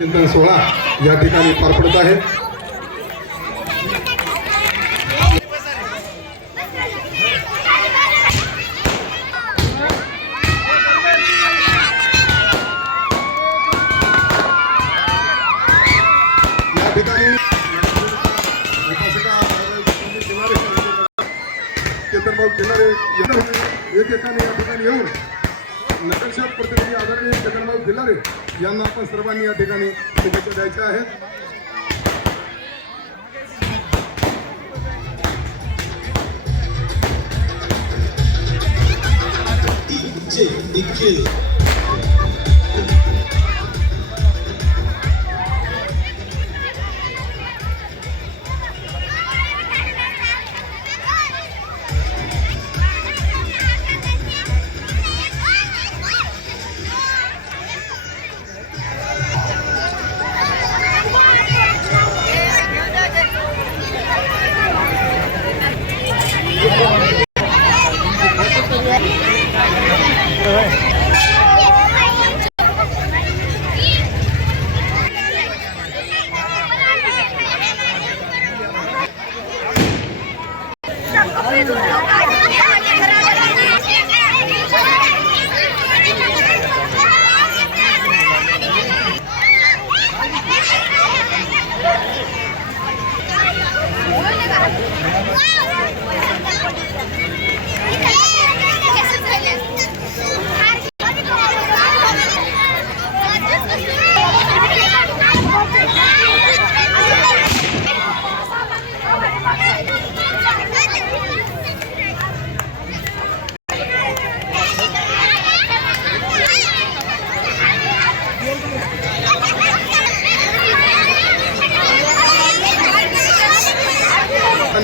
चिंतन सोहळा या ठिकाणी पार पडत आहे। या ठिकाणी चेतनभाऊ खिल्लारे एकेकाने या ठिकाणी येऊन नगरसेवक प्रतिनिधी आदरणीय चेतनभाऊ खिल्लारे यांना आपण सर्वांनी या ठिकाणी शुभेच्छा द्यायच्या आहेत।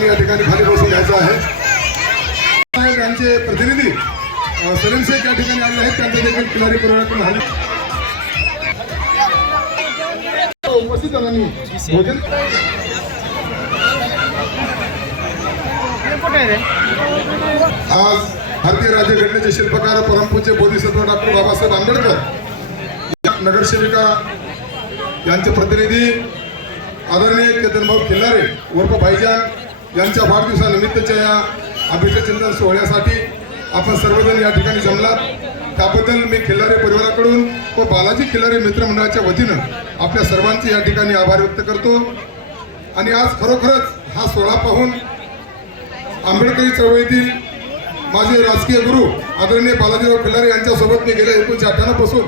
या ठिकाणी खाली बसून घ्यायचं आहे। त्यांचे प्रतिनिधी सलीम शेख या ठिकाणी आले आहेत, त्यांचे देखील खिलारी परिवारातून आले उपस्थितांनी भोजन आज भारतीय राज्यघटनेचे शिल्पकार परमपूज्य बोधिसत्व डॉक्टर बाबासाहेब आंबेडकर नगरसेविका यांचे प्रतिनिधी आदरणीय चेतनभाऊ खिल्लारे उर्फ भाईजान यांच्या वाढदिवसानिमित्तच्या या अभिष्ट चिंतन सोहळ्यासाठी आपण सर्वजण या ठिकाणी जमलात, त्याबद्दल मी खिल्लारे परिवाराकडून व बालाजी खिल्लारे मित्रमंडळाच्या वतीनं आपल्या सर्वांचे या ठिकाणी आभार व्यक्त करतो। आणि आज खरोखरच हा सोहळा पाहून आंबेडकरी चळवळीतील माझे राजकीय गुरु आदरणीय बालाजीराव खिल्लारे यांच्यासोबत मी गेल्या 1998 पासून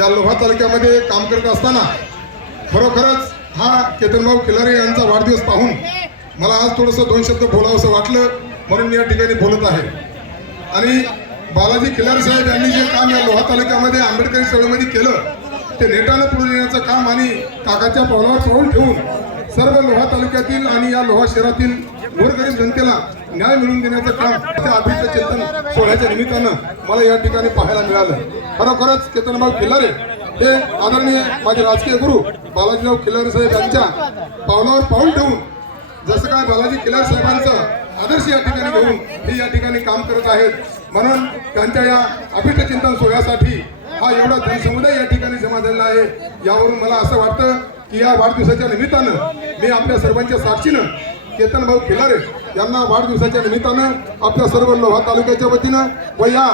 या लोहा तालुक्यामध्ये काम करत असताना खरोखरच हा चेतनभाऊ खिल्लारे यांचा वाढदिवस पाहून मला आज थोडंसं दोन शब्द बोलावंसं वाटलं, म्हणून मी या ठिकाणी बोलत आहे। आणि बालाजी खिल्लारे साहेब यांनी जे काम या लोहा तालुक्यामध्ये आंबेडकरी चळवळीमध्ये केलं ते नेटानं पुढे नेण्याचं काम आणि काकाच्या पावलावर पाऊल ठेवून सर्व लोहा तालुक्यातील आणि या लोहा शहरातील गोरगरीब जनतेला न्याय मिळवून देण्याचं काम त्या अभिष्ट चिंतन सोहळ्याच्या निमित्तानं मला या ठिकाणी पाहायला मिळालं। खरोखरच चेतनभाऊ खिल्लारे हे आदरणीय माझे राजकीय गुरु बालाजीराव खिल्लारे साहेब यांच्या पावलावर पाऊल ठेवून जसं काय बालाजी खिल्लारे साहेबांचं आदर्श या ठिकाणी घेऊन हे या ठिकाणी काम करत आहेत, म्हणून त्यांच्या या अभिष्ट चिंतन सोहळ्यासाठी हा एवढा जनसमुदाय या ठिकाणी जमा झालेला आहे। यावरून मला असं वाटतं की या वाढदिवसाच्या निमित्तानं मी आपल्या सर्वांच्या साक्षीनं चेतनभाऊ खिल्लारे यांना वाढदिवसाच्या निमित्तानं आपल्या सर्व लोहा तालुक्याच्या वतीनं व या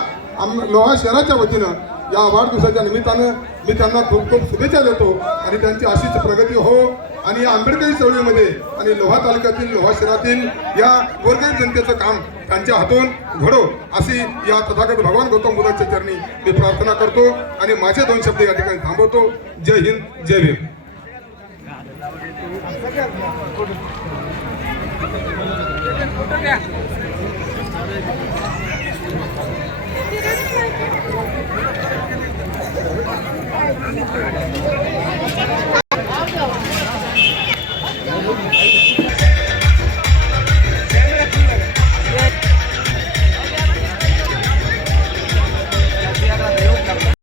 लोहा शहराच्या वतीनं या वाढदिवसाच्या निमित्तानं मी त्यांना खूप खूप शुभेच्छा देतो आणि त्यांची अशीच प्रगती हो आणि या आंबेडकरी चळवळीमध्ये आणि लोहा तालुक्यातील लोहा शहरातील या गोरगरीब जनतेचं काम त्यांच्या हातून घडो अशी या तथागत भगवान गौतम बुद्धाच्या चरणी मी प्रार्थना करतो आणि माझे दोन शब्द या ठिकाणी थांबवतो। जय हिंद, जय भीम। Thank you.